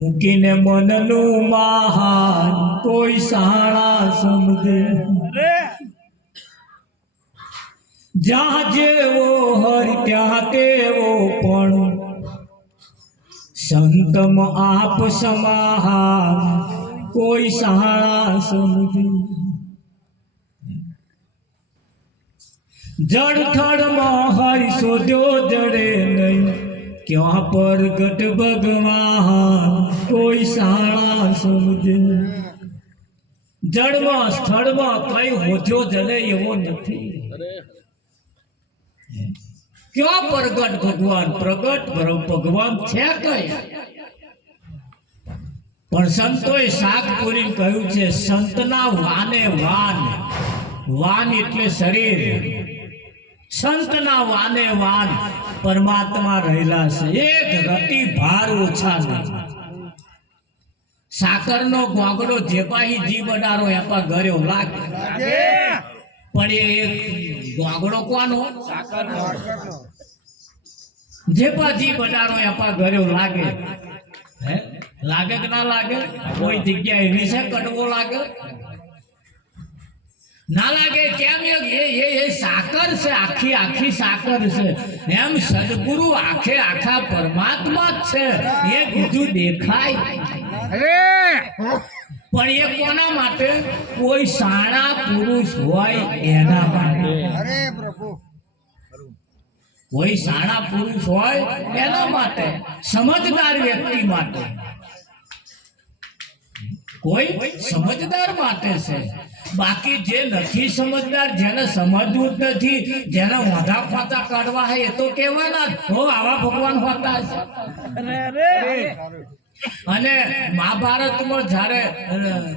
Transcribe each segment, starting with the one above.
મૂકીને મનનું મહાન કોઈ સાણા સમજે જ્યાં જેવો હર ત્યાં તેવો પણ સંતમ આપ સમાહાન કોઈ સાણા સમજે જળ થળમાં હરિ શોધ્યો જડે નહીં ક્યાં પ્રગટ ભગવાન કોઈ સાણા સમજે જળમાં સ્થળમાં કઈ હોજો જડે એવો નથી ક્યાં પ્રગટ ભગવાન પ્રગટ ભગવાન છે કઈ પણ સંતોએ શાક પૂરી કહ્યું છે સંતના વાને વાન વાન એટલે શરીર સંતના વાને વાન પરમાત્મા રહેલા છે એક રતિ ભાર ઓછા નહીં સાકરનો ગોગડો જેપાહી જી બડારો એપા ઘરે લાગે પણ એ ગોગડો કોનો સાકરનો જેપાજી બડારો એપા ઘરે લાગે હે લાગે કે ના લાગે કોઈ જગ્યાએ એવી છે કડવો લાગે ના લાગે કેમ એ સાકર છે આખી આખી સાકર છે એમ સદગુરુ આખે આખા પરમાત્મા જ છે એ બીજું દેખાય પણ એ કોના માટે કોઈ સાણા પુરુષ હોય એના માટે અરે પ્રભુ કોઈ સાણા પુરુષ હોય એના માટે સમજદાર વ્યક્તિ માટે કોઈ સમજદાર માટે છે બાકી જે નથી સમજદાર જેને સમજવું જ નથી જેને વાંધા ફાંચા કાઢવા હોય એ તો કહેવાના હો આવા ભગવાન હોતા છે અને મહાભારતમાં જ્યારે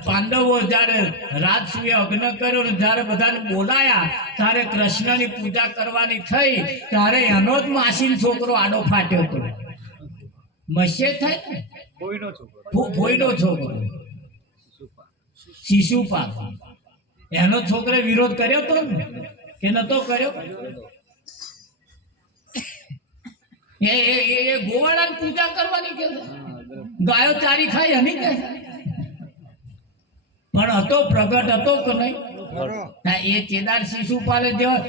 પાંડવો જ્યારે રાજસૂય અગ્ન કર્યો ને જ્યારે બધાને બોલાયા ત્યારે કૃષ્ણની પૂજા કરવાની થઈ ત્યારે એનો જ માસીનો છોકરો આડો ફાટ્યો હતો મસ્ય થાય ભોયનો છોકરો શિશુપાલ એનો છોકરે વિરોધ કર્યો તો કે નતો કર્યો એ ગોવાળાની પૂજા કરવાની કે ગાયો ચારી ખાય એની કે પણ હતો પ્રગટ હતો કે નહીં એ કેદાર શિશુપાલ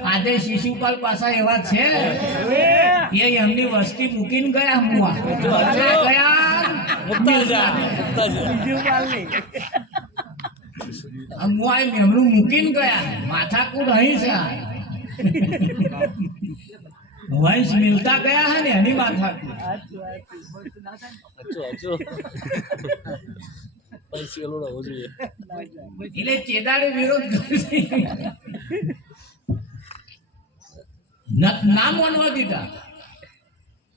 આજે શિશુપાલ પાછા એવા છે એ એમની વસ્તી મૂકીને ગયા મુઆ એમનું મૂકીને ગયા માથાકૂટ અહીં છે વંશ મિલતા ગયા હે ને એની માથાકૂટ એટલે ચેદારે વિરોધ ના માનવા દીધા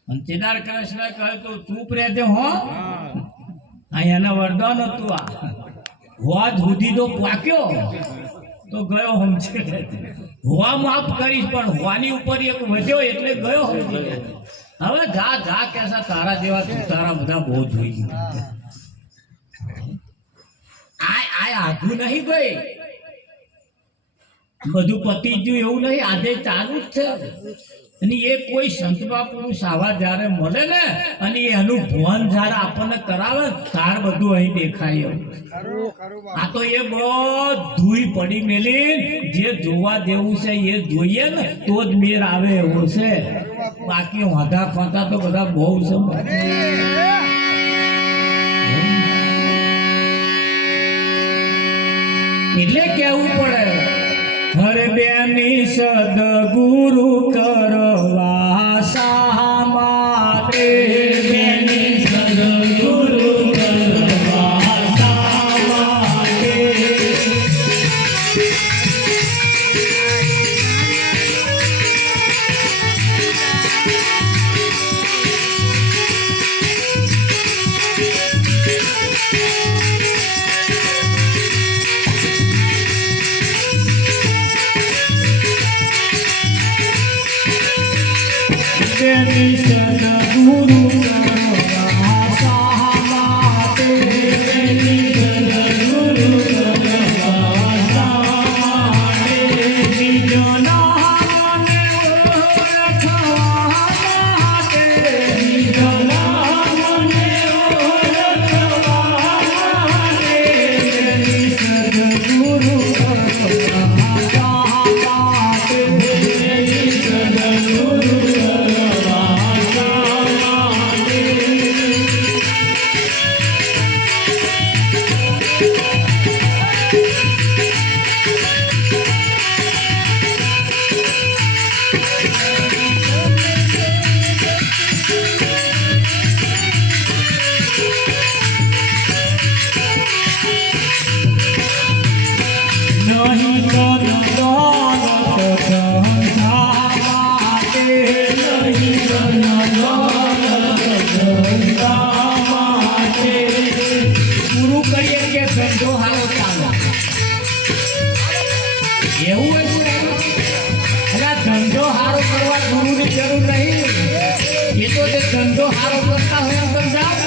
અને ચેદાર કૃષ્ણ કહ્યું તો ચૂપ રહેજે હો એના વરદાન હતું આ હોવા સુધી તો પાક્યો તો ગયો સમજે હોવા માફ કરીશ પણ હોવાની ઉપર એક વધ્યો એટલે ગયો સમજી હવે જા જા કેસા તારા જેવા તારા બધા બહુ જોઈ આ આઘું નહીં ગઈ બધું પતી ગયું એવું નહીં આજે ચાલુ જ છે અને એ કોઈ સંતમાં પુરુષ આવા જયારે મળે ને અને એનું ભવન જયારે આપણને કરાવે તાર બધું અહીં દેખાય આ તો એ બધું પડી મેલી જે જોવા જેવું છે એ જોઈએ ને તો જ મેર આવે એવો છે બાકી વાંધા ફાંધા તો બધા બહુ છે એટલે કેવું પડે હર બેની સદગુરુ કરવા શા માટે બેની સદગુરુ કરવા શા માટે ધંધો હારો ચાલે એવું હોય છે એટલે આ ધંધો હારો કરવા ગુરુની જરૂર નહીં એ તો તે ધંધો હારો કરતા હોય એમ સમજાવ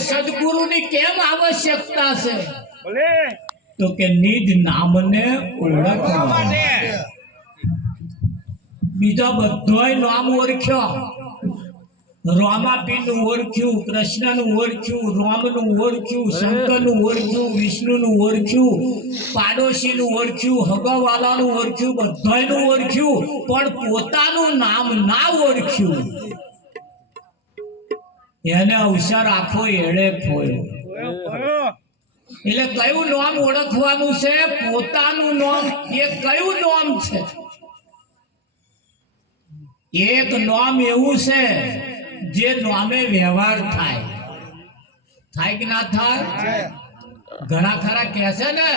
સદગુરુની કેમ આવશ્યકતા છે તો કે નિજ નામને ઓળખવા માટે બીજા બધાય નામ ઓળખ્યો રામાપીરનું ઓળખ્યું કૃષ્ણનું ઓળખ્યું રામનું ઓળખ્યું શંકરનું ઓળખ્યું વિષ્ણુનું ઓળખ્યું પાડોશીનું ઓળખ્યું હગાવાલાનું ઓળખ્યું બધાયનું ઓળખ્યું પણ પોતાનું નામ ના ઓળખ્યું એને અવસર આખો એળે ફોયો એટલે કયું નામ ઓળખવાનું છે પોતાનું નામ એ કયું નામ છે એક નામ એવું છે જે નામે વ્યવહાર થાય કે ના થાય ઘણા ખરા કહે છે ને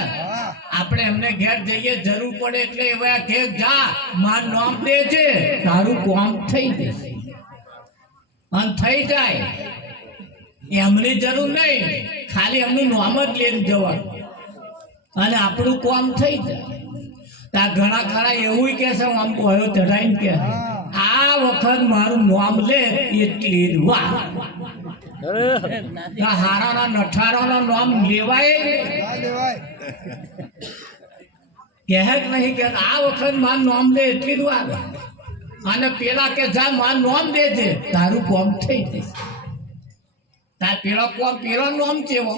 આપણે એમને ઘેર જઈએ જરૂર પડે એટલે એવા કે જા માર નામ દેજે તારું કામ થઈ જશે અને થઈ જાય એમની જરૂર નહીં ખાલી એમનું નામ જ લઈને જવાનું અને આપણું કામ થઈ જાય ત્યાં ઘણા ખરા એવું કે છે આમ કહ્યો ચઢાઈને કે આ વખત મારું નામ લે એટલી વાહ હારાના નઠારાના નામ લેવાય કહે નહીં કે આ વખત મારું નામ લે એટલી વાર અને પેલા કે જા મારું નામ દેજે તારું કામ થઈ જશે તાર પેલા કોમ પેલા નામ કેવો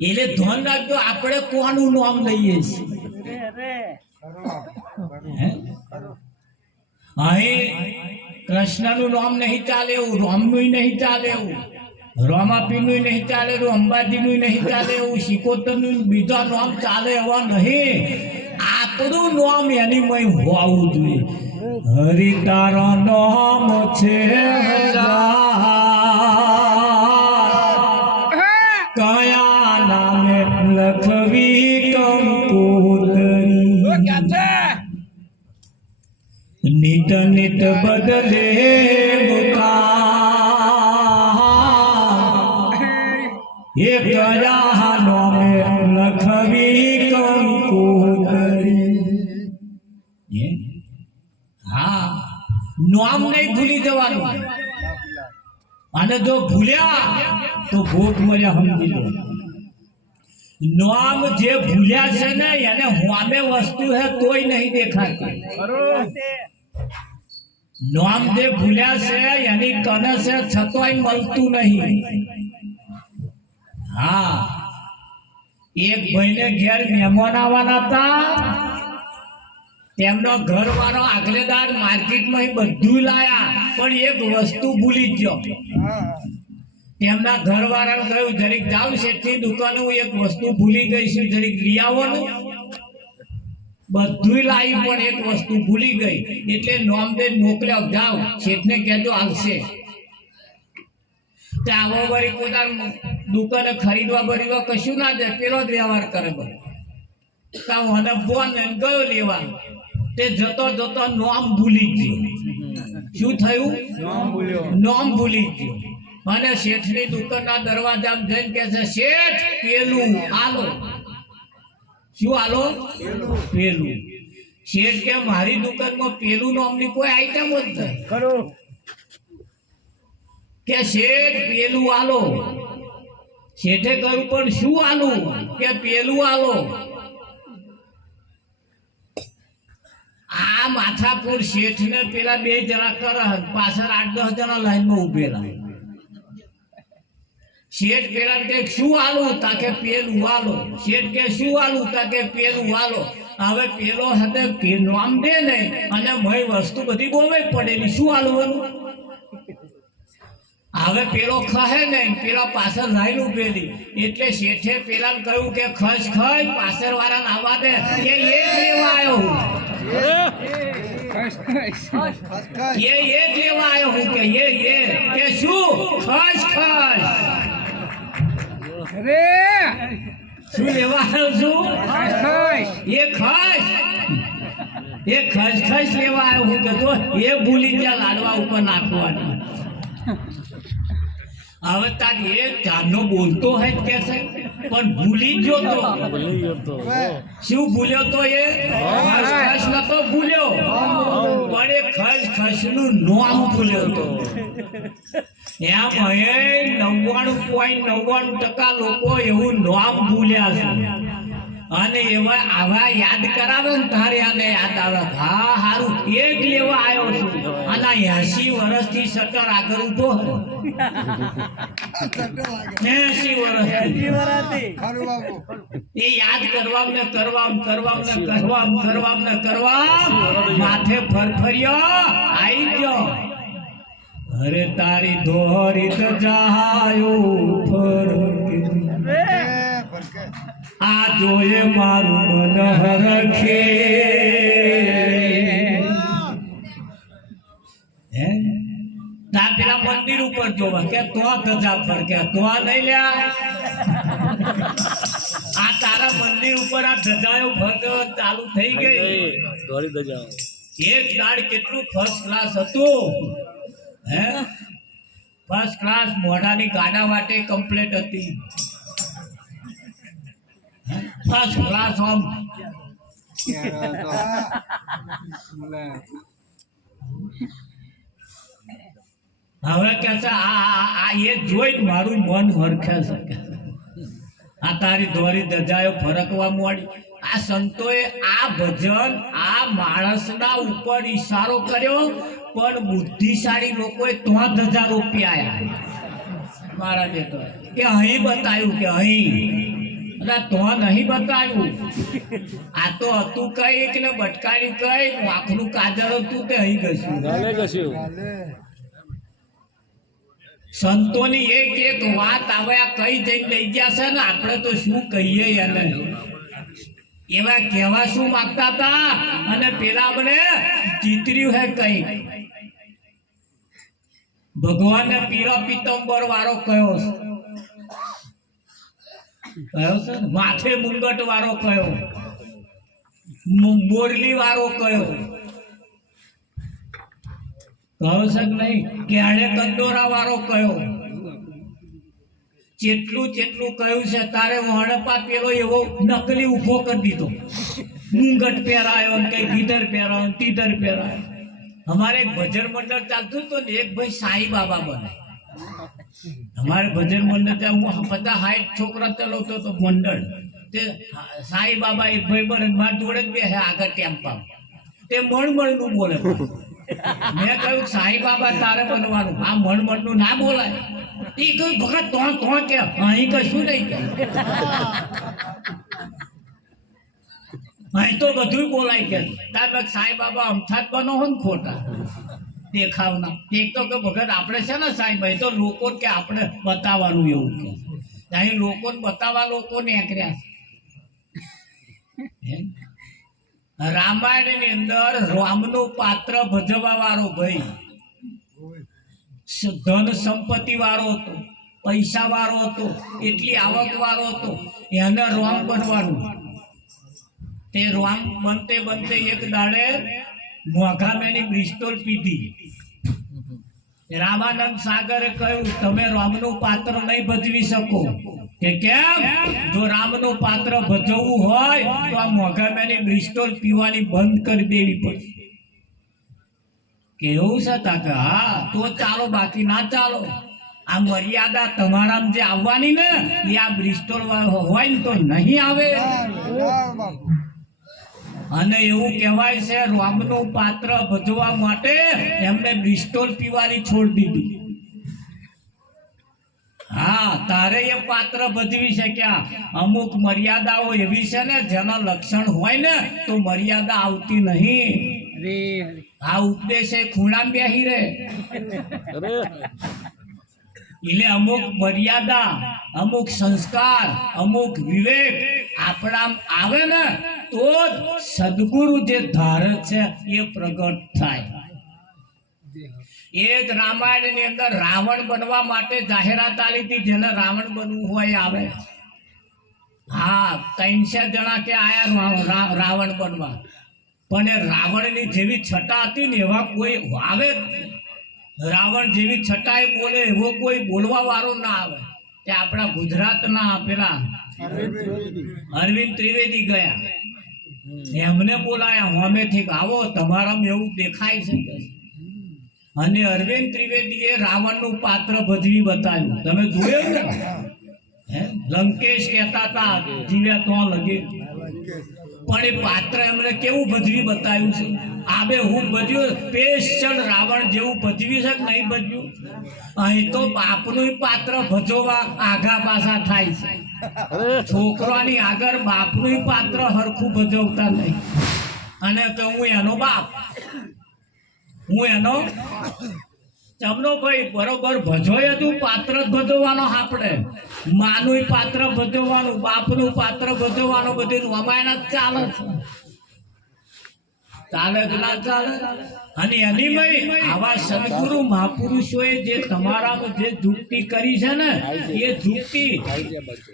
એટલે ધ્યાન રાખજો આપણે કોનું નામ લઈએ છીએ અહીં કૃષ્ણનું નામ નહીં ચાલે એવું રામનું નહીં ચાલે એવું રામાપીરનું નહીં ચાલે એવું અંબાજીનું નહીં ચાલે એવું શિકોતરનું બીજા નામ ચાલે એવા નહીં આપણું નામ એની મય હોવું જોઈએ હરિ તારો નામ છે કયા નામે લખવી કંકોતરી નિત નિત બદલે એ કયા નામે લખવી કંકોતરી હા નામ નહીં ભૂલી જવાનું અને જો ભૂલ્યા તો ભોગ મળ્યા સમજી લો નામ જે ભૂલ્યા છે ને એને હોમે વસ્તુ હે તોય નહીં દેખાતી નામ જે ભૂલ્યા છે એની કને છે છતોય મળતું નહીં હા એક ભાઈને ઘેર મહેમાન આવવાના હતા તેમનો ઘરવાળો આગલેદાર માર્કેટમાં બધું લાયા પણ એક વસ્તુ ભૂલી ગયો તેમના ઘરવાળાને કહ્યું જરીક જાવ શેઠની દુકાને હું એક વસ્તુ ભૂલી ગઈ છું જરીક લઈ આવો ને બધું લાવી પણ એક વસ્તુ ભૂલી ગઈ એટલે નોમદેન મોકલ્યો જાવ શેઠને કહેજો આવશે તે આવો વળી પોતાની દુકાને ખરીદવા બરીદવા કશું ના જાય પેલો જ વ્યવહાર કરે બધો મને ફોન ગયો લેવા તે જતો જતો નામ ભૂલી ગયો શું થયું નામ ભૂલી ગયો અને શેઠની દુકાનના દરવાજામાં જઈને કહે છે શેઠ પેલું આલો શું આલો પેલું શેઠ કે મારી દુકાનમાં પેલું નામની કોઈ આઈટમ જ નથી કે શેઠ પેલું આલો શેઠે કહ્યું પણ શું આલું કે પેલું આલો આ માથાપુર શેઠ ને પેલા બે જણા કરે પાછળ 8-10 જણા લાઈનમાં ઉભેલા શેઠ પેલા કે શું આલું તાકે પેલું આલો શેઠ કે શું આલું તાકે પેલું આલો હવે પેલો hatte નામ દે ને અને મય વસ્તુ બધી બોવે પડેલી શું આલવાનું હવે પેલો ખહે ને પેલા પાછળ લાઈન ઉભેલી એટલે શેઠે પેલા કહ્યું કે ખસ ખસ પાછળ વાળાને આવવા દે કે એક લેવા આવ્યો ये लेवा आयो हूँ के ये के शू खस खस अरे शू लेवा आयो शू खस खस लेवा आयो हूँ के तो ये भूली जा लाडवा ऊपर नाखवानी હવે તાર એ ચાનો બોલતો હે કેસે પણ ભૂલી ગયો તો શું ભૂલ્યો તો એ ખસ ન તો ભૂલ્યો પણ એ ખસ નું નામ ભૂલ્યો તો એમ હે 99.99% લોકો એવું નામ ભૂલ્યા છે અને એવા આવા યાદ કરાવે ને તારે આને યાદ આવે હા હારું એક લેવા આવ્યો છું અને 80 વર્ષથી સટર આગળ ઉભો 80 વર્ષથી એ યાદ કરવા માથે ફરફરિયો આવી ગયો અરે તારી દોરી તો જાયો ફરકે આ જોયે મારું મન હરખે ના પેલા મંદિર ઉપર જોવા કે તો ધજા પર કે તો નહીં લ્યા આ તારા મંદિર ઉપર આ ધજાયો ફરક ચાલુ થઈ ગઈ દોરી ધજાઓ એક દાડ કેટલું ફર્સ્ટ ક્લાસ હતું હે ફર્સ્ટ ક્લાસ મોઢાની ગાડા માટે કમ્પ્લીટ હતી ફર્સ્ટ ક્લાસ હોમ હવે કે છે આ એ જોઈ મારું મન હરખે છે આ તારી દોરી ધજાયો ફરકવા માંડી આ સંતોએ આ ભજન આ માણસના ઉપર ઈશારો કર્યો પણ બુદ્ધિશાળી લોકોએ 3000 રૂપિયા આયા મહારાજે તો કે અહીં બતાવ્યું કે અહીં અને તો નહીં બતાવ્યું આ તો હતું કઈક ને બટકાયું કઈક આખરું કાજળ હતું તે અહીં ઘસ્યું સંતોની એક વાત આવે આ કઈ જઈને લઈ ગયા છે ને આપણે તો શું કહીએ એને એવા કહેવા શું માંગતા હતા અને પેલા મને ચીતર્યું હે કઈ ભગવાનને પીળા પીતંબર વાળો કયો છે માથે મુંગટ વાળો કયો મોરલી વાળો કયો છે કે નહીં ક્યારે કંદોરા વાળો કયો જેટલું કહ્યું છે તારે વણપા પેલો એવો નકલી ઉભો કરી દીધો મુંગટ પહેરાયો ને કઈ ગીધર પહેરાયો તીધર પહેરાયો અમારે એક ભજન મંડળ ચાલતું હતું ને એક ભાઈ સાઈ બાબા બને અમારે ભજન મંડળ ત્યાં હું 50-60 છોકરા ચલાવતો હતો મંડળ તે સાઈ બાબા એક ભાઈ બને મારા જોડે જ બેસે આગળ ટેમ્પા તે મણમણ નું બોલે મેં કહ્યું સાઈ બાબા તારે બનવાનું આ મણમણ નું ના બોલાય એ કહ્યું ભગત તો કે અહીં કશું નહીં કે અહીં તો બધું બોલાય કે તાર સાઈ બાબા અમથાત બનો હો ને ખોટા દેખાવના એક તો કે ભગત આપણે છે ને સાંઈ તો લોકો કે આપણે બતાવવાનું એવું કે અહીં લોકોને બતાવવા લોકો નીકળ્યા રામાયણની અંદર રામનું પાત્ર ભજવવા વાળો ભાઈ ધન સંપત્તિ વાળો હતો પૈસા વાળો હતો એટલી આવક વાળો હતો એને રામ બનવાનું તે રામ બનતે એક દાડે મોઘામેની બ્રિસ્ટોલ પીધી રામાનંદ સાગરે કહ્યું તમે રામનું પાત્ર નહીં ભજવી શકો કે કેમ જો રામનું પાત્ર ભજવવું હોય તો આ મોઘામેની બ્રિસ્ટોલ પીવાની બંધ કરી દેવી પડશે કેવું છે તાકે હા તો ચાલો બાકી ના ચાલો આ મર્યાદા તમારામાં જે આવવાની ને એ આ બ્રિસ્ટોલ હોય ને તો નહીં આવે અને એવું કહેવાય છે રામનું પાત્ર ભજવા માટે એમને બ્રિસ્ટોલ પીવાની છોડી દીધી હા તારે એ પાત્ર ભજવી શક્યા અમુક મર્યાદાઓ એવી છે ને જેના લક્ષણ હોય ને તો મર્યાદા આવતી નહીં આ ઉપદેશ એ ખૂણા બેહી રે એટલે અમુક મર્યાદા અમુક સંસ્કાર અમુક વિવેક આપણા આવે ને તો સદગુરુ જે ધારે છે એ પ્રગટ થાય એક રામાયણ ની અંદર રાવણ બનવા માટે જાહેરાત આલી હતી જેને રાવણ બનવું હોય આવે હા 300 જણા કે આયા રાવણ બનવા પણ એ રાવણની જેવી છટા હતી ને એવા કોઈ આવે રાવણ જેવી છટાએ બોલે એવો કોઈ બોલવા વાળો ના આવે તે આપણા ગુજરાતના પેલા અરવિંદ ત્રિવેદી ગયા એમને બોલાયા હોમેથી આવો તમારામાં એવું દેખાય છે અને અરવિંદ ત્રિવેદીએ રાવણનું પાત્ર ભજવી બતાવ્યું તમે જોયું ને લંકેશ કહેતા હતા જીવ્યા તો લગે પણ એ પાત્ર એમને કેવું ભજવી બતાવ્યું છે આબે હું ભજ્યું સ્પેશિયલ રાવણ જેવું ભજવી છે કે નહીં ભજ્યું અહીં તો બાપનું પાત્ર ભજવવા આઘા પાછા થાય છે છોકરાની આગળ બાપનું પાત્ર હરખું ભજવતા નહીં અને તો હું એનો બાપ હું એનો ચમનો ભાઈ બરોબર ભજોય તું પાત્ર જ ભજવવાનો આપણે માનું પાત્ર ભજવવાનું બાપનું પાત્ર ભજવવાનું બધું રામાયણ જ ચાલે છે ચાલે કે ના ચાલે અને એની આવા સદગુરુ મહાપુરુષોએ જે તમારામાં જે જુક્તિ કરી છે ને એ જુક્તિ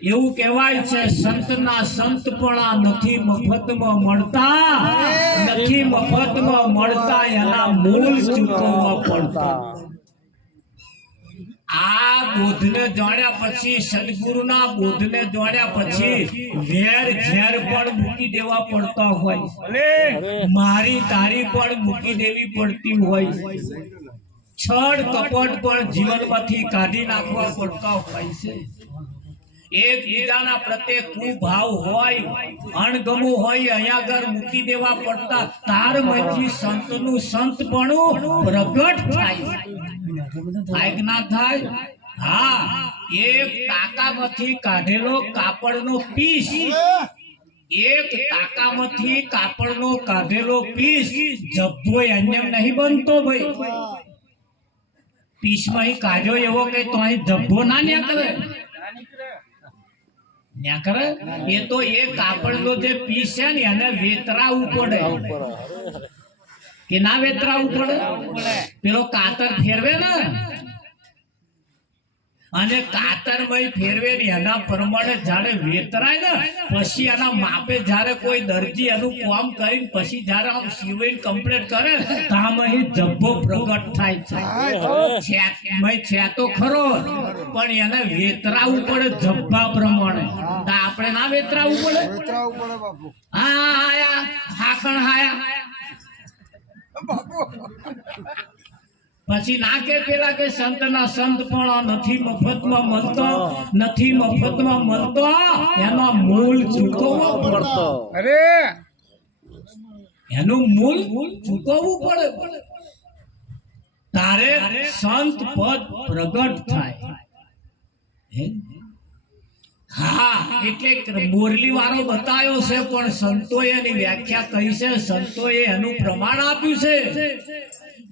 એવું કહેવાય છે સંતના સંતપણા નથી મફતમાં મળતા એના મૂળ ચૂકવવા પડતા આ બોધને જાણ્યા પછી સદગુરુના બોધને જાણ્યા પછી વેર ઝેર પણ મૂકી દેવા પડતા હોય મારી તારી પણ મૂકી દેવી પડતી હોય છળ કપટ પણ જીવનમાંથી કાઢી નાખવા પડતા હોય છે એકબીજાના પ્રત્યે કુભાવ હોય અણગમો હોય અહીંયા આગળ મૂકી દેવા પડતા તારમાંથી સંતનું સંતપણું પ્રગટ થાય થાય ના થાય હા એક ટાંકામાંથી કાઢેલો કાપડનો પીસ એક ટાંકામાંથી કાપડનો કાઢેલો પીસ જબ્બો અન્ય નહીં બનતો ભાઈ પીસમાં કાઢ્યો એવો કે તો અહીં જબ્બો ના નીકળે ન્યા કરે એ તો એ કાપડનો જે પીસ છે ને એને વેતરાવું પડે કે ના વેતરાવું પડે પેલો કાતર ફેરવે ને અને કાતરમય ફેરવે ને એના પ્રમાણે જ્યારે વેતરાય ને પછી એના માપે જ્યારે કોઈ દરજી એનું કામ કરીને પછી જ્યારે આમ સીવીને કમ્પ્લીટ કરે તામ એ જબ્બો પ્રગટ થાય છે તો ખરો પણ એને વેતરાવું પડે જબ્બા પ્રમાણે તો આપણે ના વેતરાવું પડે બાપુ હા આયા હાકણ હાયા પછી ના કે પેલા કે સંતના સંત પણ નથી મફતમાં મળતો એનો મૂળ ચૂકવવો પડતો અરે એનું મૂળ ચૂકવવું પડે તારે સંત પદ પ્રગટ થાય હા એટલે બોરલી વાળો બતાવ્યો છે પણ સંતોએ એની વ્યાખ્યા કહી છે સંતોએ એનું પ્રમાણ આપ્યું છે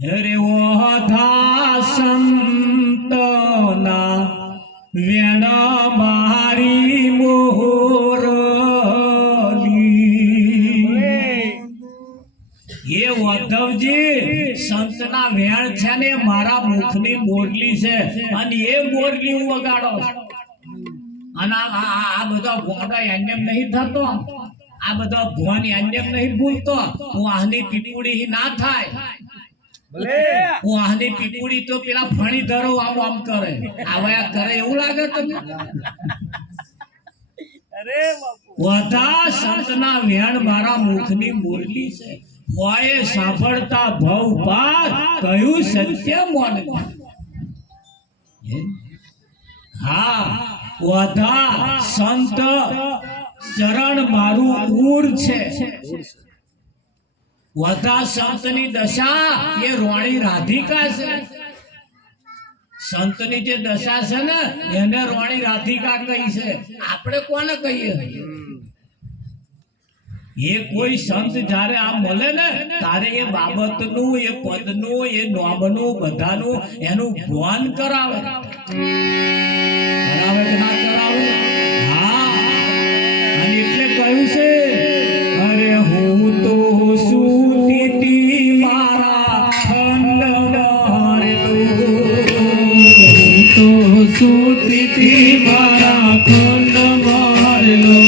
રે ઓધા સંતના વેણ મારી મોરલી એ ઉદ્ધવજી સંતના વેણ છે ને મારા મુખની મોરલી છે અને એ મોરલી હું વગાડો અને આ બધા ગોડા એમ નહીં થતો આ બધા ભુવાની એમ નહીં ભૂલતો હું આની પીપુડી ના થાય હું આની પીપુડી તો પેલા ફણી ધરો આમ આમ કરે આવા કરે એવું લાગે તમને બધા સંતના વેણ મારા મુખની મુરલી છે હોય સાંભળતા ભવ પાર કયું સત્ય મોન હા બધા સંત ચરણ મારું ઉર છે બધા સંતની દશા એ રોણી રાધિકા છે સંતની જે દશા છે ને એને રોણી રાધિકા કહી છે આપણે કોને કહીએ એ કોઈ સંત જ્યારે આ મળે ને તારે એ બાબતનું એ પદનું એ નોમનું બધાનું એનું ભાન કરાવે કરાવે કે ના કરાવે હા અને એટલે કહ્યું છે અરે હું તો સુતી મારા ખંડ તો સુતી મારા ખંડ મારેલો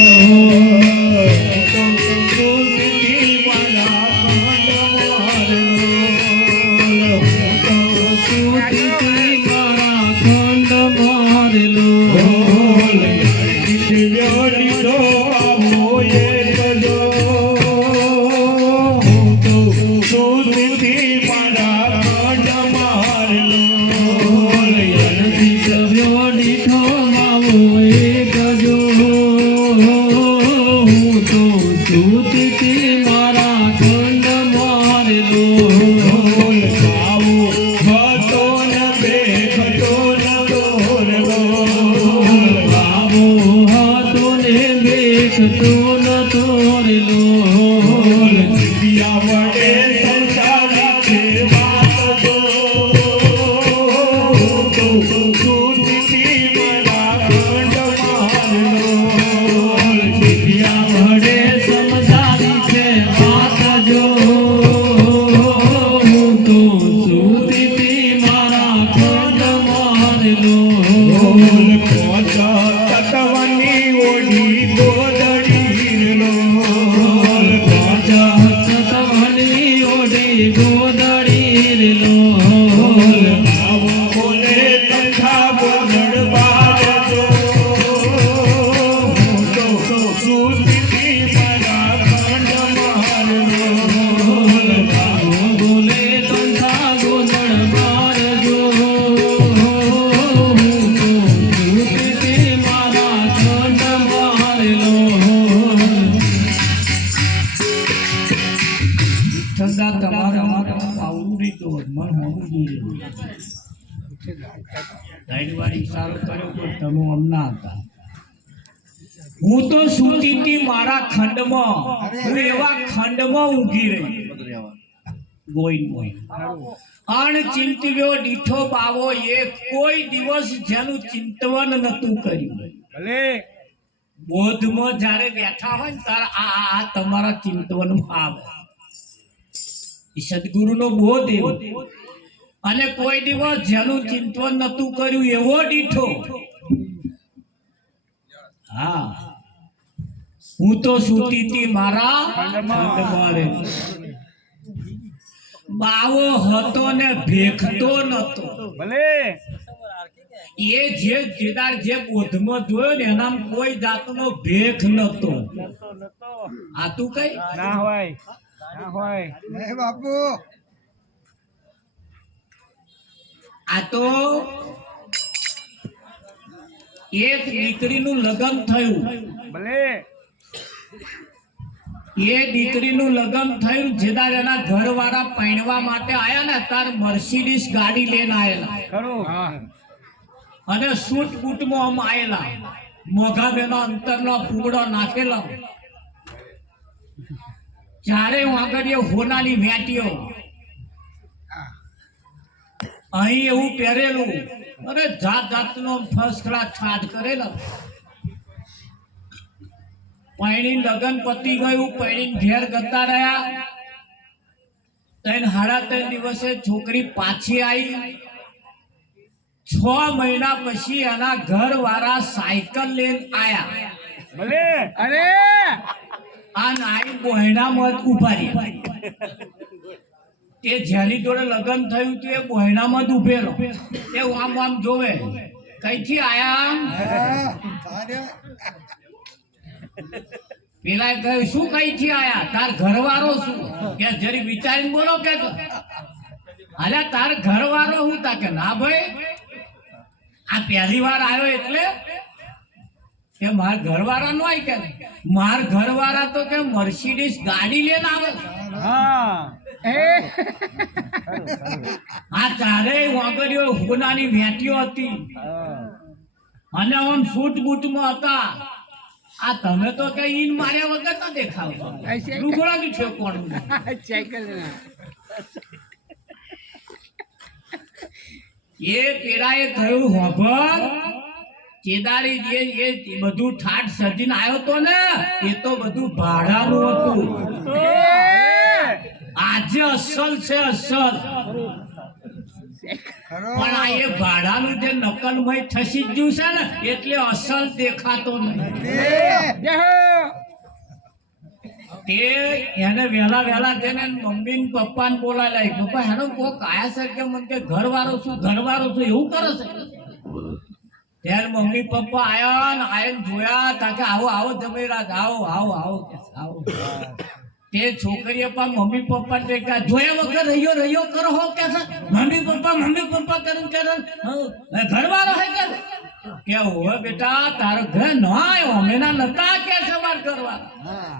હું તો સુતી મારા ખંડમાં હું એવા ખંડમાં ઊંઘી રહી ગોઈ અણચિંતવ્યો દીઠો બાવો એ કોઈ દિવસ જેનું ચિંતવન નતું કર્યું બોધમાં જ્યારે બેઠા હોય ને ત્યારે આ તમારા ચિંતવનમાં આવે. એ સદગુરુનો બોધ એવો. અને કોઈ દિવસ જેનું ચિંતન નતું કર્યું એવો દીઠો. હા, હું તો સૂતી હતી મારા ખંડમાં. બાવો હતો ને ભેખતો નતો. એ જે જેદાર જે બોધમાં જોયો ને એનામાં કોઈ જાતનો ભેખ નતો. આ તું કઈ ના હોય બાપુ. આ તો એક દીકરીનું લગ્ન થયું. એ દીકરીનું લગ્ન થયું જેદાર એના ઘરવાળા પૈણવા માટે આયા ને તાર મર્સિડીઝ ગાડી લઈને આયેલા. અને સૂટ બૂટમાં આમ આયેલા, મોઘા બેનો અંતરનો ફૂગડો નાખેલો, ચારે આગળ હોનાની વેટીઓ, અહીં એવું પહેરેલું, અરે જાત જાતનો ફર્સ્ટ ક્લાસ ઠાઠ કરેલો. પૈણી લગન પતી ગયું, પૈણી ઘેર જતા રહ્યા. 3-3.5 દિવસે છોકરી પાછી આવી. 6 મહિના પછી એના ઘર વાળા સાયકલ લઈને આયા. અરે આ નાઈ બોયણામાં જ ઉભા રહ્યા. તે જેની જોડે લગ્ન થયું હતું એ બોયણામાં જ ઉભેલો. એ આમ આમ જોવે, કઈથી આયા? પેલા કહ્યું શું કઈથી આયા? તાર ઘરવાળો શું? કે જરી વિચારીને બોલો. કે અલ્યા તાર ઘરવાળો હું? તા કે ના ભાઈ, આ પહેલી વાર આવ્યો એટલે કે મારા ઘરવાળા નો આવી. કે માર ઘરવાળા તો કે મર્સિડીઝ ગાડી લઈને આવે. આ ચારેય વાગડીઓ હોનાની વેટીઓ હતી અને આમ સૂટ બૂટમાં હતા. આ તમે તો કઈ ઈન માર્યા વગર તો દેખાવ લુગડા બી છે કોણ. એ પેલાએ થયું હોભર ચેદારી જે એ બધું ઠાઠ સજીને આવ્યો તો ને એ તો બધું ભાડાનું હતું. આજે અસલ છે અસલ, પણ આ એ ભાડાનું જે નકલમય થસી જ ગયું છે ને એટલે અસલ દેખાતો નહીં. તે એને વેલા તેને મમ્મી ને પપ્પા ને બોલાય, પપ્પા હેનો કોક આયા છે કે મને કે ઘરવાળો શું એવું કરે છે. ત્યારે મમ્મી પપ્પા આયા ને આયન જોયા તાકે આવો જમેરાજ આવો કે આવો. તે છોકરીએ પણ મમ્મી પપ્પા ને જોયા વગર રહ્યો કરો હો કે મમ્મી પપ્પા કરું કે ઘરવાળો હે કે હોય બેટા તારો ઘર ન આવ્યો અમે ના નતા કે સવાર ઘરવાળા.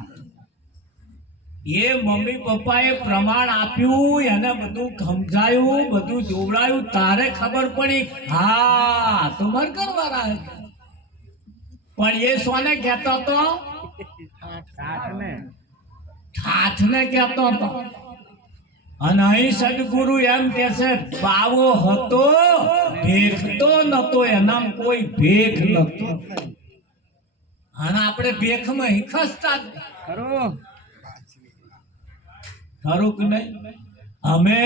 એ મમ્મી પપ્પાએ પ્રમાણ આપ્યું, એને બધું સમજાયું, બધું જોવડાયું, તારે ખબર પડી હા તો માર ઘરવાળા. પણ એ સોને કહેતો હતો? ઠાઠને કહેતો હતો. અને અહીં સદગુરુ એમ કે છે બાવો હતો ભેખતો નતો, એનામ કોઈ ભેખ નતો. અને આપણે ભેખમાં હિખસતા ખરું કે નહીં? અમે